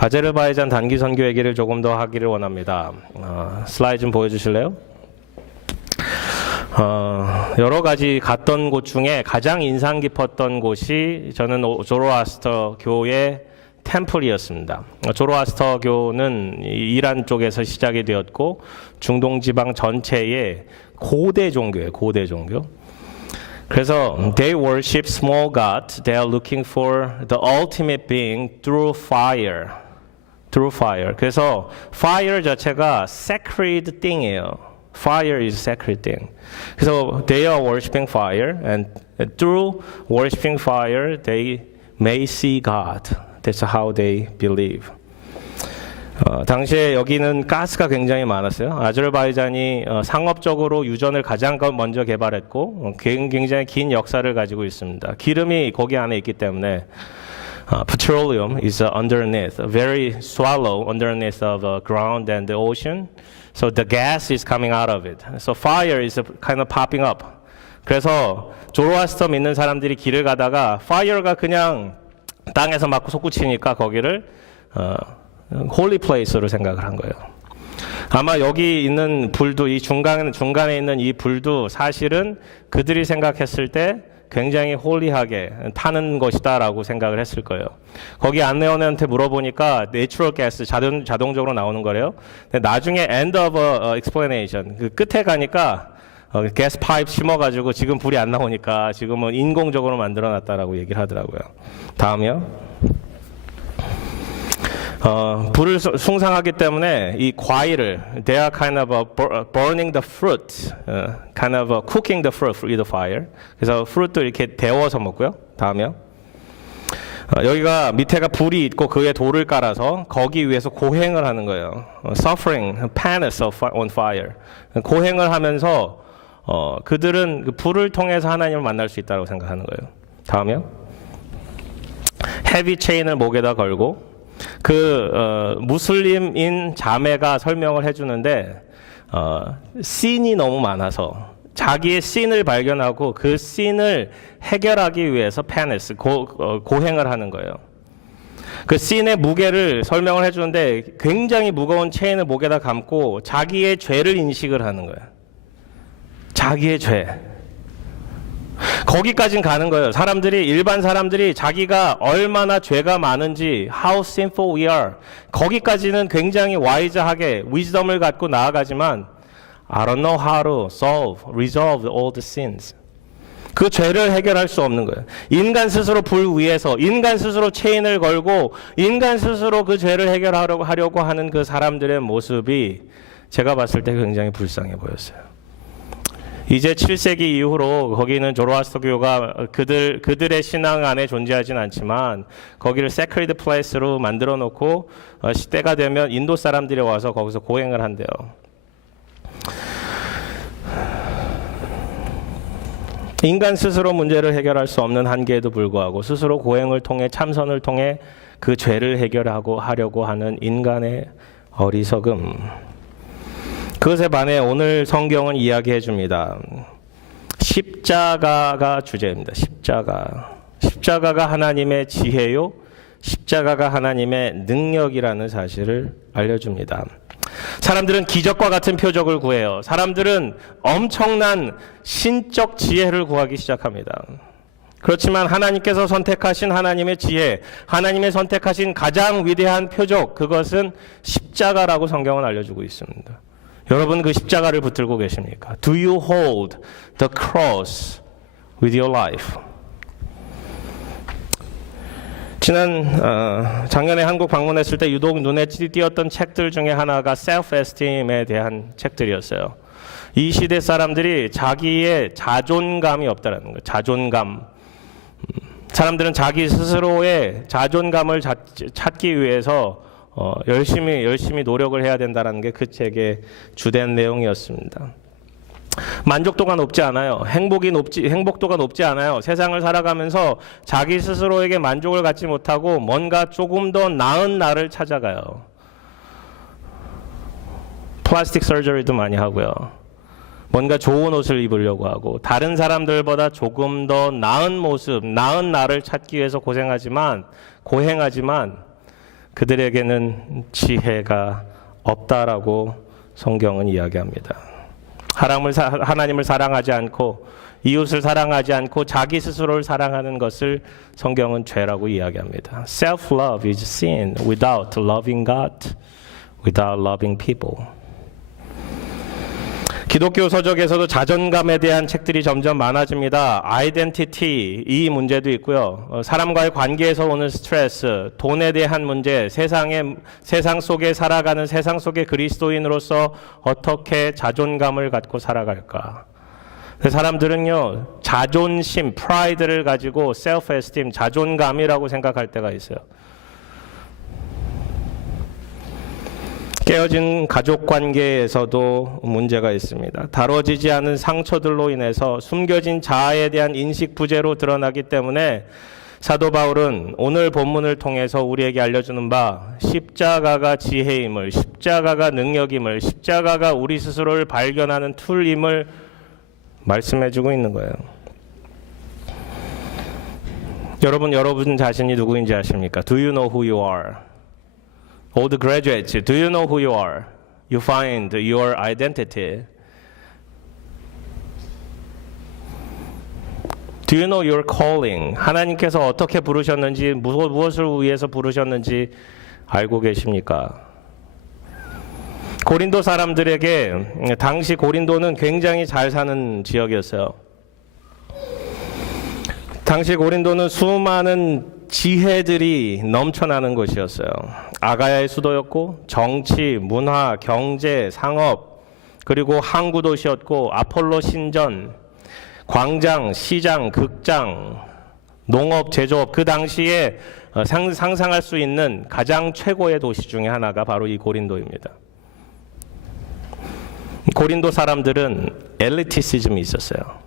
아제르바이잔 단기 선교 얘기를 조금 더 하기를 원합니다. 슬라이드 좀 보여주실래요? 여러 가지 갔던 곳 중에 가장 인상 깊었던 곳이 저는 조로아스터 교의 템플이었습니다. 조로아스터 교는 이란 쪽에서 시작이 되었고 중동 지방 전체의 고대 종교예요. 고대 종교. 그래서 they worship small gods. They are looking for the ultimate being through fire. Through fire. 그래서 fire 자체가 sacred thing이에요. Fire is sacred thing. 그래서 they are worshiping fire, and through worshiping fire, they may see God. That's how they believe. 당시에 여기는 가스가 굉장히 많았어요. 아제르바이잔이 상업적으로 유전을 가장 먼저 개발했고 굉장히 긴 역사를 가지고 있습니다. 기름이 거기 안에 있기 때문에 petroleum is underneath, very shallow underneath of ground and the ocean. So the gas is coming out of it. So fire is kind of popping up. 그래서 조로아스터 믿는 사람들이 길을 가다가 fire가 그냥 땅에서 맞고 솟구치니까 거기를 홀리 플레이스로 생각을 한 거예요. 아마 여기 있는 불도 이 중간에 있는 이 불도 사실은 그들이 생각했을 때 굉장히 홀리하게 타는 것이다라고 생각을 했을 거예요. 거기 안내원한테 물어보니까 내추럴 가스 자동적으로 나오는 거래요. 근데 나중에 end of explanation 그 끝에 가니까 가스 파이프 심어가지고 지금 불이 안 나오니까 지금은 인공적으로 만들어놨다라고 얘기를 하더라고요. 다음이요. 불을 숭상하기 때문에 이 과일을 they are kind of burning the fruit, kind of cooking the fruit with the fire. 그래서 fruit도 이렇게 데워서 먹고요. 다음이요. 여기가 밑에가 불이 있고 그 위에 돌을 깔아서 거기 위에서 고행을 하는 거예요. Suffering, penance on fire. 고행을 하면서 그들은 그 불을 통해서 하나님을 만날 수 있다고 생각하는 거예요. 다음이요. 헤비 체인을 목에다 걸고 무슬림인 자매가 설명을 해주는데 씬이 너무 많아서 자기의 씬을 발견하고 그 씬을 해결하기 위해서 페네스 고행을 하는 거예요. 그 씬의 무게를 설명을 해주는데 굉장히 무거운 체인을 목에다 감고 자기의 죄를 인식을 하는 거예요. 자기의 죄. 거기까진 가는 거예요. 일반 사람들이 자기가 얼마나 죄가 많은지, how sinful we are. 거기까지는 굉장히 와이즈하게 위즈덤을 갖고 나아가지만, I don't know how to resolve all the sins. 그 죄를 해결할 수 없는 거예요. 인간 스스로 불 위에서, 인간 스스로 체인을 걸고, 인간 스스로 그 죄를 해결하려고 하는 그 사람들의 모습이 제가 봤을 때 굉장히 불쌍해 보였어요. 이제 7세기 이후로 거기는 조로아스터교가 그들의 신앙 안에 존재하진 않지만 거기를 세크리드 플레이스로 만들어 놓고 시대가 되면 인도 사람들이 와서 거기서 고행을 한대요. 인간 스스로 문제를 해결할 수 없는 한계에도 불구하고 스스로 고행을 통해 참선을 통해 그 죄를 하려고 하는 인간의 어리석음. 그것에 반해 오늘 성경은 이야기해 줍니다. 십자가가 주제입니다. 십자가가 하나님의 지혜요, 십자가가 하나님의 능력이라는 사실을 알려줍니다. 사람들은 기적과 같은 표적을 구해요. 사람들은 엄청난 신적 지혜를 구하기 시작합니다. 그렇지만 하나님께서 선택하신 하나님의 지혜, 하나님의 선택하신 가장 위대한 표적, 그것은 십자가라고 성경은 알려주고 있습니다. 여러분 그 십자가를 붙들고 계십니까? Do you hold the cross with your life? 작년에 한국 방문했을 때 유독 눈에 띄었던 책들 중에 하나가 self-esteem에 대한 책들이었어요. 이 시대 사람들이 자기의 자존감이 없다라는 거예요. 자존감. 사람들은 자기 스스로의 자존감을 찾기 위해서 열심히 노력을 해야 된다는 게 그 책의 주된 내용이었습니다. 만족도가 높지 않아요. 행복도가 높지 않아요. 세상을 살아가면서 자기 스스로에게 만족을 갖지 못하고 뭔가 조금 더 나은 나를 찾아가요. 플라스틱 서저리도 많이 하고요. 뭔가 좋은 옷을 입으려고 하고 다른 사람들보다 조금 더 나은 모습, 나은 나를 찾기 위해서 고행하지만 그들에게는 지혜가 없다라고 성경은 이야기합니다. 하나님을 사랑하지 않고 이웃을 사랑하지 않고 자기 스스로를 사랑하는 것을 성경은 죄라고 이야기합니다. Self-love is sin without loving God, without loving people. 기독교 서적에서도 자존감에 대한 책들이 점점 많아집니다. 아이덴티티 이 문제도 있고요. 사람과의 관계에서 오는 스트레스, 돈에 대한 문제, 세상 속에 살아가는 세상 속의 그리스도인으로서 어떻게 자존감을 갖고 살아갈까? 사람들은요, 자존심, 프라이드를 가지고 셀프 에스팀, 자존감이라고 생각할 때가 있어요. 깨어진 가족 관계에서도 문제가 있습니다. 다뤄지지 않은 상처들로 인해서 숨겨진 자아에 대한 인식 부재로 드러나기 때문에 사도 바울은 오늘 본문을 통해서 우리에게 알려주는 바 십자가가 지혜임을, 십자가가 능력임을, 십자가가 우리 스스로를 발견하는 툴임을 말씀해주고 있는 거예요. 여러분 자신이 누구인지 아십니까? Do you know who you are? All the graduates, do you know who you are? You find your identity. Do you know your calling? 하나님께서 어떻게 부르셨는지, 무엇을 위해서 부르셨는지 알고 계십니까? 고린도 사람들에게 당시 고린도는 굉장히 잘 사는 지역이었어요. 당시 고린도는 수많은 지혜들이 넘쳐나는 곳이었어요. 아가야의 수도였고 정치, 문화, 경제, 상업, 그리고 항구 도시였고 아폴로 신전, 광장, 시장, 극장, 농업, 제조업, 그 당시에 상상할 수 있는 가장 최고의 도시 중에 하나가 바로 이 고린도입니다. 고린도 사람들은 엘리티시즘이 있었어요.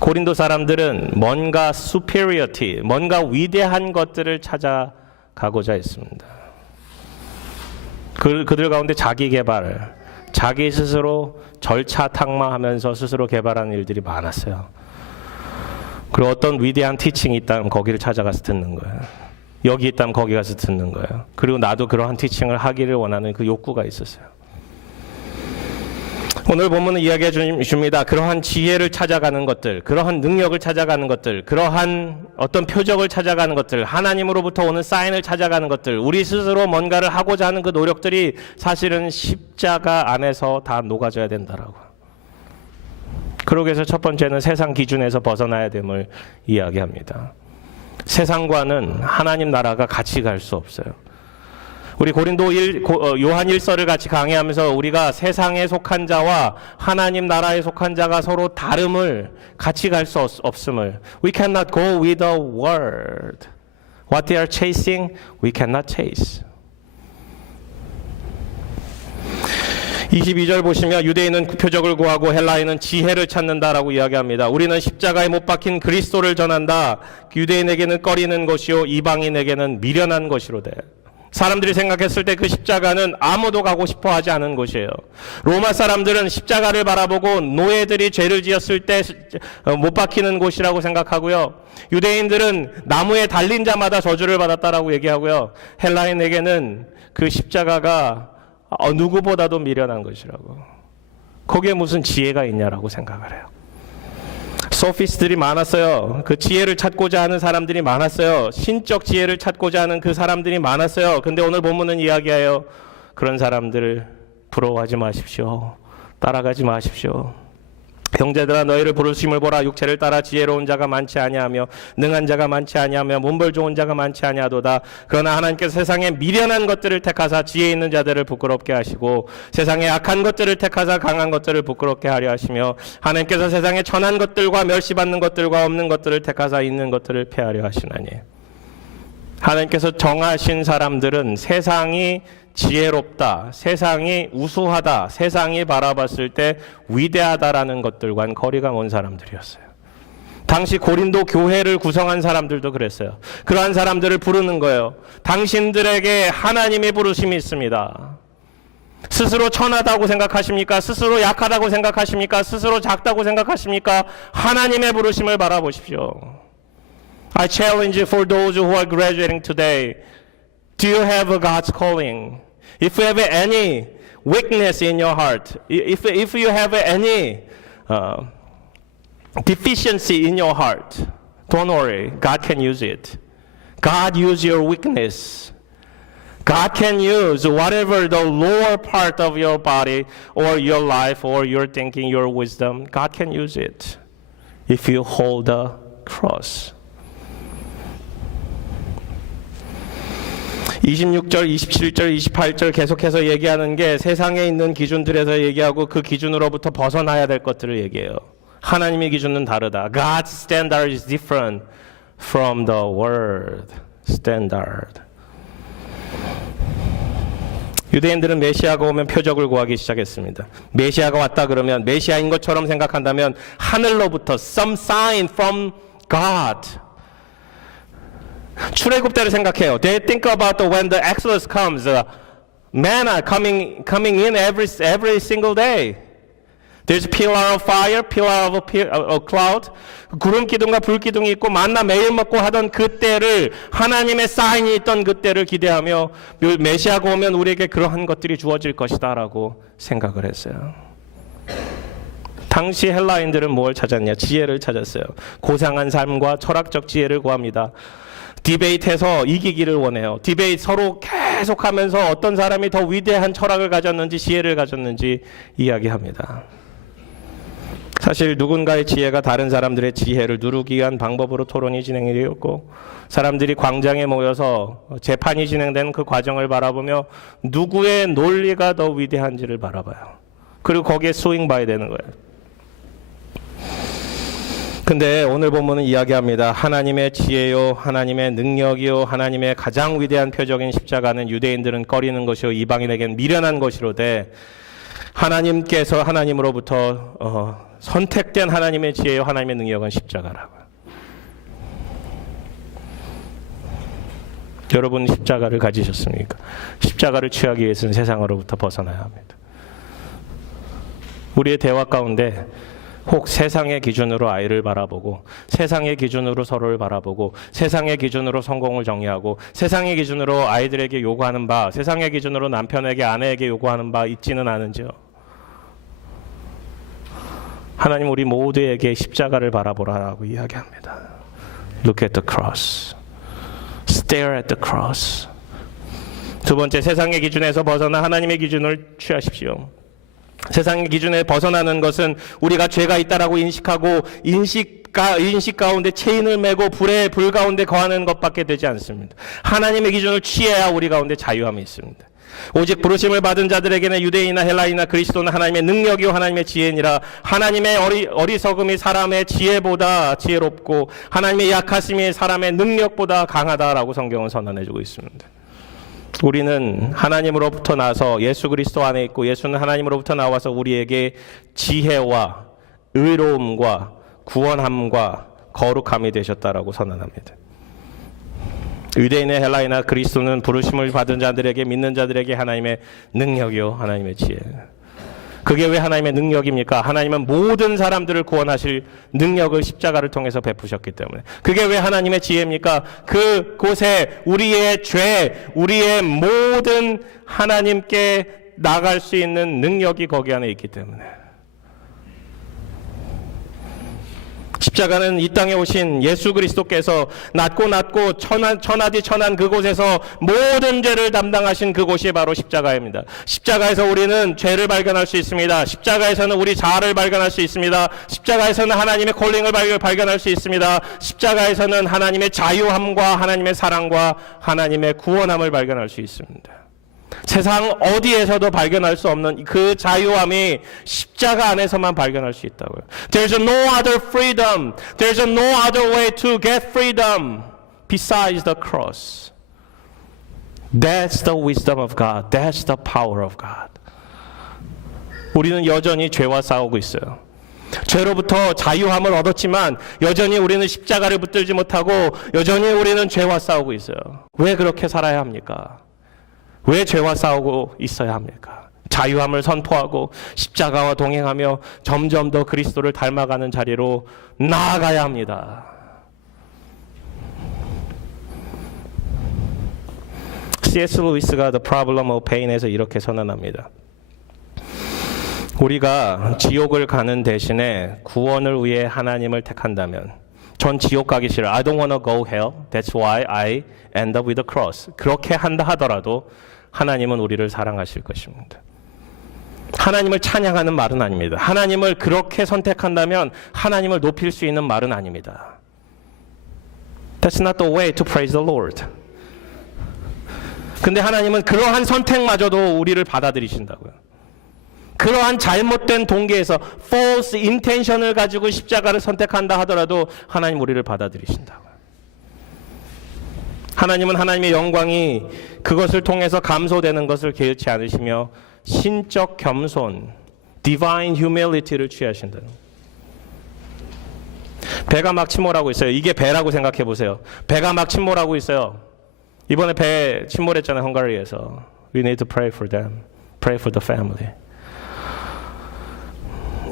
고린도 사람들은 뭔가 superiority, 뭔가 위대한 것들을 찾아가고자 했습니다. 그들 가운데 자기 개발, 자기 스스로 절차 탁마하면서 스스로 개발하는 일들이 많았어요. 그리고 어떤 위대한 티칭이 있다면 거기를 찾아가서 듣는 거예요. 여기 있다면 거기 가서 듣는 거예요. 그리고 나도 그러한 티칭을 하기를 원하는 그 욕구가 있었어요. 오늘 본문은 이야기해 줍니다. 그러한 지혜를 찾아가는 것들, 그러한 능력을 찾아가는 것들, 그러한 어떤 표적을 찾아가는 것들, 하나님으로부터 오는 사인을 찾아가는 것들, 우리 스스로 뭔가를 하고자 하는 그 노력들이 사실은 십자가 안에서 다 녹아져야 된다라고. 그러기 위해서 첫 번째는 세상 기준에서 벗어나야 됨을 이야기합니다. 세상과는 하나님 나라가 같이 갈 수 없어요. 우리 요한 1서를 같이 강의하면서 우리가 세상에 속한 자와 하나님 나라에 속한 자가 서로 다름을 같이 갈 수 없음을. We cannot go with the world. What they are chasing, we cannot chase. 22절 보시면 유대인은 표적을 구하고 헬라인은 지혜를 찾는다라고 이야기합니다. 우리는 십자가에 못 박힌 그리스도를 전한다. 유대인에게는 꺼리는 것이요 이방인에게는 미련한 것이로되. 사람들이 생각했을 때 그 십자가는 아무도 가고 싶어 하지 않은 곳이에요. 로마 사람들은 십자가를 바라보고 노예들이 죄를 지었을 때 못 박히는 곳이라고 생각하고요. 유대인들은 나무에 달린 자마다 저주를 받았다라고 얘기하고요. 헬라인에게는 그 십자가가 누구보다도 미련한 것이라고. 거기에 무슨 지혜가 있냐라고 생각을 해요. 소피스트들이 많았어요. 그 지혜를 찾고자 하는 사람들이 많았어요. 신적 지혜를 찾고자 하는 그 사람들이 많았어요. 근데 오늘 본문은 이야기해요. 그런 사람들을 부러워하지 마십시오. 따라가지 마십시오. 형제들아 너희를 부르심을 보라. 육체를 따라 지혜로운 자가 많지 아니하며 능한 자가 많지 아니하며 문벌 좋은 자가 많지 아니하도다. 그러나 하나님께서 세상에 미련한 것들을 택하사 지혜 있는 자들을 부끄럽게 하시고 세상에 악한 것들을 택하사 강한 것들을 부끄럽게 하려 하시며 하나님께서 세상에 천한 것들과 멸시받는 것들과 없는 것들을 택하사 있는 것들을 폐하려 하시나니. 하나님께서 정하신 사람들은 세상이 지혜롭다, 세상이 우수하다, 세상이 바라봤을 때 위대하다라는 것들과는 거리가 먼 사람들이었어요. 당시 고린도 교회를 구성한 사람들도 그랬어요. 그러한 사람들을 부르는 거예요. 당신들에게 하나님의 부르심이 있습니다. 스스로 천하다고 생각하십니까? 스스로 약하다고 생각하십니까? 스스로 작다고 생각하십니까? 하나님의 부르심을 바라보십시오. I challenge for those who are graduating today. Do you have God's calling? If you have any weakness in your heart, if you have any deficiency in your heart, don't worry. God can use it. God use your weakness. God can use whatever the lower part of your body or your life or your thinking, your wisdom. God can use it if you hold the cross. 26절, 27절, 28절 계속해서 얘기하는 게 세상에 있는 기준들에서 얘기하고 그 기준으로부터 벗어나야 될 것들을 얘기해요. 하나님의 기준은 다르다. God's standard is different from the world standard. 유대인들은 메시아가 오면 표적을 구하기 시작했습니다. 메시아가 왔다 그러면 메시아인 것처럼 생각한다면 하늘로부터 some sign from God. 출애굽 때를 생각해요. They think about when the Exodus comes, manna coming in every single day. There's a pillar of fire, pillar of a cloud. 구름 기둥과 불 기둥이 있고 만나 매일 먹고 하던 그때를 하나님의 사인이 있던 그때를 기대하며 메시아가 오면 우리에게 그러한 것들이 주어질 것이다라고 생각을 했어요. 당시 헬라인들은 뭘 찾았냐? 지혜를 찾았어요. 고상한 삶과 철학적 지혜를 구합니다. 디베이트해서 이기기를 원해요. 디베이트 서로 계속하면서 어떤 사람이 더 위대한 철학을 가졌는지 지혜를 가졌는지 이야기합니다. 사실 누군가의 지혜가 다른 사람들의 지혜를 누르기 위한 방법으로 토론이 진행이 되었고 사람들이 광장에 모여서 재판이 진행되는 그 과정을 바라보며 누구의 논리가 더 위대한지를 바라봐요. 그리고 거기에 스윙 봐야 되는 거예요. 근데 오늘 본문은 이야기합니다. 하나님의 지혜요, 하나님의 능력이요, 하나님의 가장 위대한 표적인 십자가는 유대인들은 꺼리는 것이요, 이방인에겐 미련한 것이로되 하나님께서 하나님으로부터 선택된 하나님의 지혜요, 하나님의 능력은 십자가라고요. 여러분 십자가를 가지셨습니까? 십자가를 취하기 위해서는 세상으로부터 벗어나야 합니다. 우리의 대화 가운데 혹 세상의 기준으로 아이를 바라보고 세상의 기준으로 서로를 바라보고 세상의 기준으로 성공을 정의하고 세상의 기준으로 아이들에게 요구하는 바 세상의 기준으로 남편에게 아내에게 요구하는 바 있지는 않은지요. 하나님 우리 모두에게 십자가를 바라보라고 이야기합니다. Look at the cross. Stare at the cross. 두 번째, 세상의 기준에서 벗어나 하나님의 기준을 취하십시오. 세상의 기준에 벗어나는 것은 우리가 죄가 있다라고 인식하고 인식 가운데 체인을 메고 불 가운데 거하는 것밖에 되지 않습니다. 하나님의 기준을 취해야 우리 가운데 자유함이 있습니다. 오직 부르심을 받은 자들에게는 유대인이나 헬라인이나 그리스도는 하나님의 능력이요 하나님의 지혜니라. 하나님의 어리석음이 사람의 지혜보다 지혜롭고 하나님의 약하심이 사람의 능력보다 강하다라고 성경은 선언해주고 있습니다. 우리는 하나님으로부터 나서 예수 그리스도 안에 있고 예수는 하나님으로부터 나와서 우리에게 지혜와 의로움과 구원함과 거룩함이 되셨다라고 선언합니다. 유대인의 헬라이나 그리스도는 부르심을 받은 자들에게 믿는 자들에게 하나님의 능력이요 하나님의 지혜. 그게 왜 하나님의 능력입니까? 하나님은 모든 사람들을 구원하실 능력을 십자가를 통해서 베푸셨기 때문에. 그게 왜 하나님의 지혜입니까? 그곳에 우리의 죄, 우리의 모든 하나님께 나갈 수 있는 능력이 거기 안에 있기 때문에. 십자가는 이 땅에 오신 예수 그리스도께서 낮고 천하디 천한 그곳에서 모든 죄를 담당하신 그곳이 바로 십자가입니다. 십자가에서 우리는 죄를 발견할 수 있습니다. 십자가에서는 우리 자아를 발견할 수 있습니다. 십자가에서는 하나님의 콜링을 발견할 수 있습니다. 십자가에서는 하나님의 자유함과 하나님의 사랑과 하나님의 구원함을 발견할 수 있습니다. 세상 어디에서도 발견할 수 없는 그 자유함이 십자가 안에서만 발견할 수 있다고요. There's no other freedom. There's no other way to get freedom besides the cross. That's the wisdom of God. That's the power of God. 우리는 여전히 죄와 싸우고 있어요. 죄로부터 자유함을 얻었지만 여전히 우리는 십자가를 붙들지 못하고 여전히 우리는 죄와 싸우고 있어요. 왜 그렇게 살아야 합니까? 왜 죄와 싸우고 있어야 합니까? 자유함을 선포하고 십자가와 동행하며 점점 더 그리스도를 닮아가는 자리로 나아가야 합니다. C.S. 루이스가 The Problem of Pain에서 이렇게 선언합니다. 우리가 지옥을 가는 대신에 구원을 위해 하나님을 택한다면, 전 지옥 가기 싫어요. I don't want to go hell. That's why I end up with a cross. 그렇게 한다 하더라도 하나님은 우리를 사랑하실 것입니다. 하나님을 찬양하는 말은 아닙니다. 하나님을 그렇게 선택한다면 하나님을 높일 수 있는 말은 아닙니다. That's not the way to praise the Lord. 근데 하나님은 그러한 선택마저도 우리를 받아들이신다고요. 그러한 잘못된 동기에서 false intention을 가지고 십자가를 선택한다 하더라도 하나님 우리를 받아들이신다고요. 하나님은 하나님의 영광이 그것을 통해서 감소되는 것을 개의치 않으시며 신적 겸손, divine humility를 취하신다는 거예요. 배가 막 침몰하고 있어요. 이게 배라고 생각해 보세요. 배가 막 침몰하고 있어요. 이번에 배 침몰했잖아요. 헝가리에서. We need to pray for them. Pray for the family.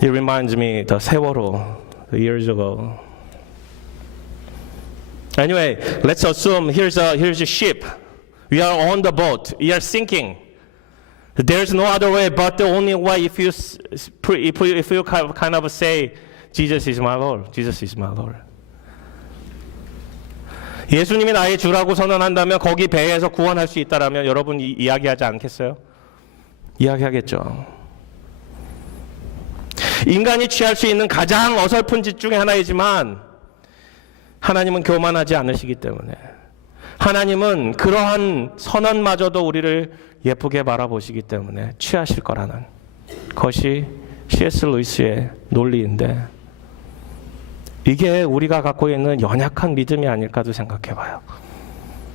It reminds me the 세월호 years ago. Anyway, let's assume here's a ship. We are on the boat. We are sinking. There's no other way but the only way if you kind of say Jesus is my Lord. Jesus is my Lord. 예수님이 나의 주라고 선언한다면 거기 배에서 구원할 수 있다라면 여러분 이야기하지 않겠어요? 이야기하겠죠. 인간이 취할 수 있는 가장 어설픈 짓 중에 하나이지만 하나님은 교만하지 않으시기 때문에 하나님은 그러한 선언마저도 우리를 예쁘게 바라보시기 때문에 취하실 거라는 것이 C.S. 루이스의 논리인데 이게 우리가 갖고 있는 연약한 믿음이 아닐까도 생각해봐요.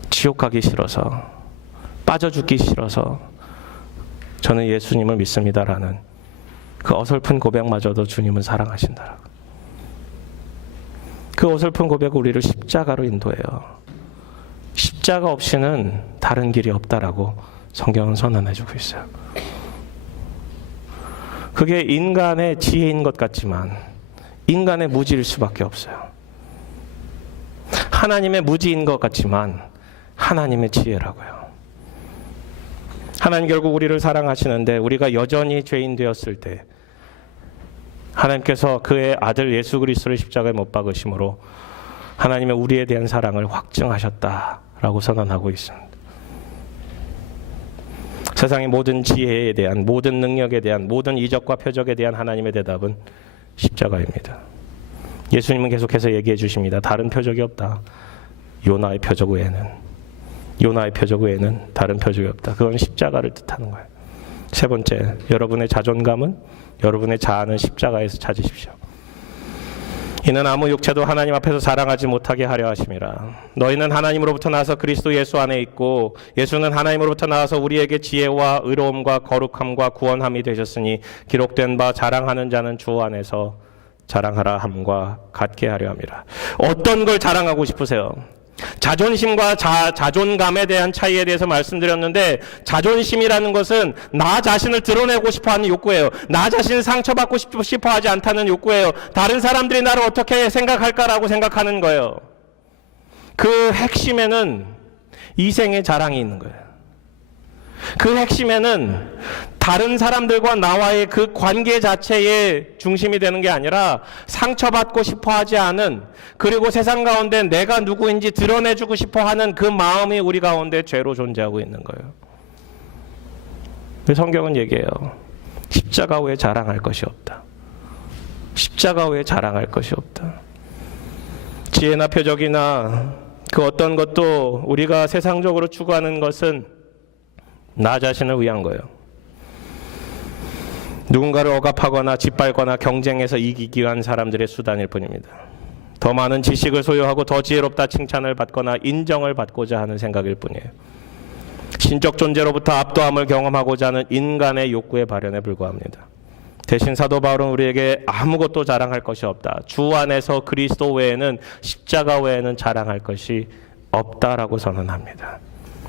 지옥 가기 싫어서 빠져 죽기 싫어서 저는 예수님을 믿습니다라는 그 어설픈 고백마저도 주님은 사랑하신다라고. 그 어설픈 고백은 우리를 십자가로 인도해요. 십자가 없이는 다른 길이 없다라고 성경은 선언해주고 있어요. 그게 인간의 지혜인 것 같지만 인간의 무지일 수밖에 없어요. 하나님의 무지인 것 같지만 하나님의 지혜라고요. 하나님 결국 우리를 사랑하시는데 우리가 여전히 죄인 되었을 때 하나님께서 그의 아들 예수 그리스도를 십자가에 못 박으심으로 하나님의 우리에 대한 사랑을 확증하셨다라고 선언하고 있습니다. 세상의 모든 지혜에 대한, 모든 능력에 대한, 모든 이적과 표적에 대한 하나님의 대답은 십자가입니다. 예수님은 계속해서 얘기해 주십니다. 다른 표적이 없다. 요나의 표적 외에는. 요나의 표적 외에는 다른 표적이 없다. 그건 십자가를 뜻하는 거예요. 세 번째, 여러분의 자존감은, 여러분의 자아는 십자가에서 찾으십시오. 이는 아무 육체도 하나님 앞에서 자랑하지 못하게 하려 하심이라. 너희는 하나님으로부터 나서 그리스도 예수 안에 있고 예수는 하나님으로부터 나와서 우리에게 지혜와 의로움과 거룩함과 구원함이 되셨으니 기록된 바 자랑하는 자는 주 안에서 자랑하라 함과 같게 하려 함이라. 어떤 걸 자랑하고 싶으세요? 자존심과 자존감에 대한 차이에 대해서 말씀드렸는데 자존심이라는 것은 나 자신을 드러내고 싶어하는 욕구예요. 나 자신을 상처받고 싶어하지 않다는 욕구예요. 다른 사람들이 나를 어떻게 생각할까라고 생각하는 거예요. 그 핵심에는 이생의 자랑이 있는 거예요. 그 핵심에는 다른 사람들과 나와의 그 관계 자체의 중심이 되는 게 아니라 상처받고 싶어하지 않은, 그리고 세상 가운데 내가 누구인지 드러내주고 싶어하는 그 마음이 우리 가운데 죄로 존재하고 있는 거예요. 성경은 얘기해요. 십자가 외에 자랑할 것이 없다. 십자가 외에 자랑할 것이 없다. 지혜나 표적이나 그 어떤 것도 우리가 세상적으로 추구하는 것은 나 자신을 위한 거예요. 누군가를 억압하거나 짓밟거나 경쟁해서 이기기 위한 사람들의 수단일 뿐입니다. 더 많은 지식을 소유하고 더 지혜롭다 칭찬을 받거나 인정을 받고자 하는 생각일 뿐이에요. 신적 존재로부터 압도함을 경험하고자 하는 인간의 욕구의 발현에 불과합니다. 대신 사도 바울은 우리에게 아무것도 자랑할 것이 없다. 주 안에서 그리스도 외에는, 십자가 외에는 자랑할 것이 없다라고 선언합니다.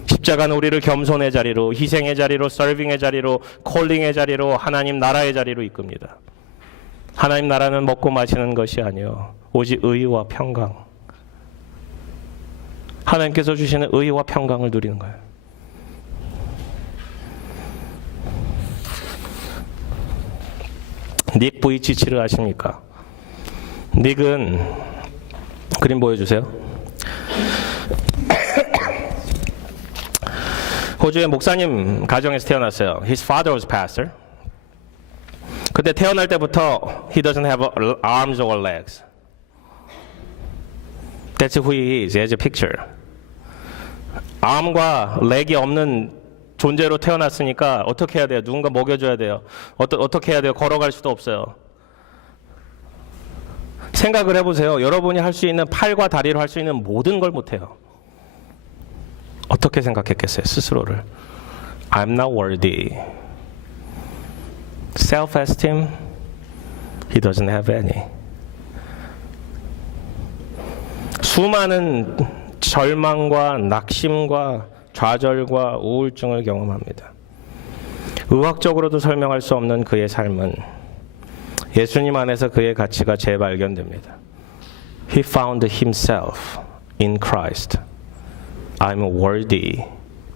십자가는 우리를 겸손의 자리로, 희생의 자리로, 서빙의 자리로, 콜링의 자리로, 하나님 나라의 자리로 이끕니다. 하나님 나라는 먹고 마시는 것이 아니요 오직 의와 평강. 하나님께서 주시는 의와 평강을 누리는 거예요. 닉 부이치치를 아십니까? 닉은 그림 보여주세요. 호주의 목사님 가정에서 태어났어요. His father was pastor. 근데 태어날 때부터 he doesn't have arms or legs. That's who he is as a picture. arm과 leg이 없는 존재로 태어났으니까 어떻게 해야 돼요? 누군가 먹여줘야 돼요. 어떻게 해야 돼요? 걸어갈 수도 없어요. 생각을 해보세요. 여러분이 할 수 있는 팔과 다리로 할 수 있는 모든 걸 못해요. 어떻게 생각했겠어요? 스스로를. I'm not worthy. Self-esteem, he doesn't have any. 수많은 절망과 낙심과 좌절과 우울증을 경험합니다. 의학적으로도 설명할 수 없는 그의 삶은 예수님 안에서 그의 가치가 재발견됩니다. He found himself in Christ. I'm worthy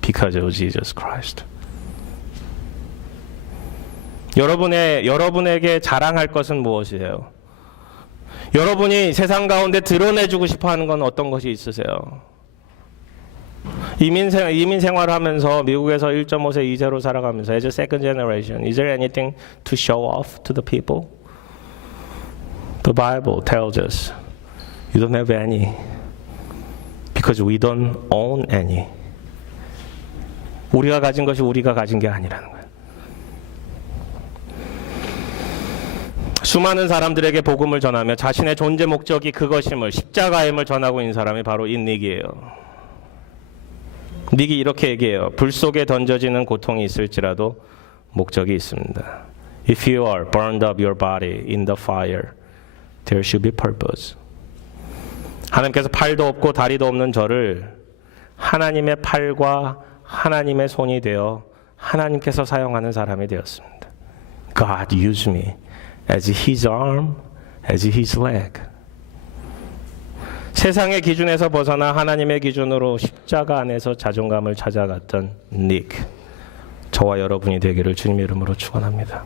because of Jesus Christ. 여러분에게 자랑할 것은 무엇이에요? 여러분이 세상 가운데 드러내주고 싶어 하는 건 어떤 것이 있으세요? 이민 생활을 하면서 미국에서 1.5세 이제로 살아가면서 as a second generation, is there anything to show off to the people? The Bible tells us you don't have any because we don't own any. 우리가 가진 것이 우리가 가진 게 아니라는 거예요. 수많은 사람들에게 복음을 전하며 자신의 존재 목적이 그것임을, 십자가임을 전하고 있는 사람이 바로 이 닉이에요. 닉이 이렇게 얘기해요. 불 속에 던져지는 고통이 있을지라도 목적이 있습니다. If you are burned up your body in the fire, there should be purpose. 하나님께서 팔도 없고 다리도 없는 저를 하나님의 팔과 하나님의 손이 되어 하나님께서 사용하는 사람이 되었습니다. God used me as His arm, as His leg. 세상의 기준에서 벗어나 하나님의 기준으로 십자가 안에서 자존감을 찾아갔던 닉. 저와 여러분이 되기를 주님의 이름으로 축원합니다.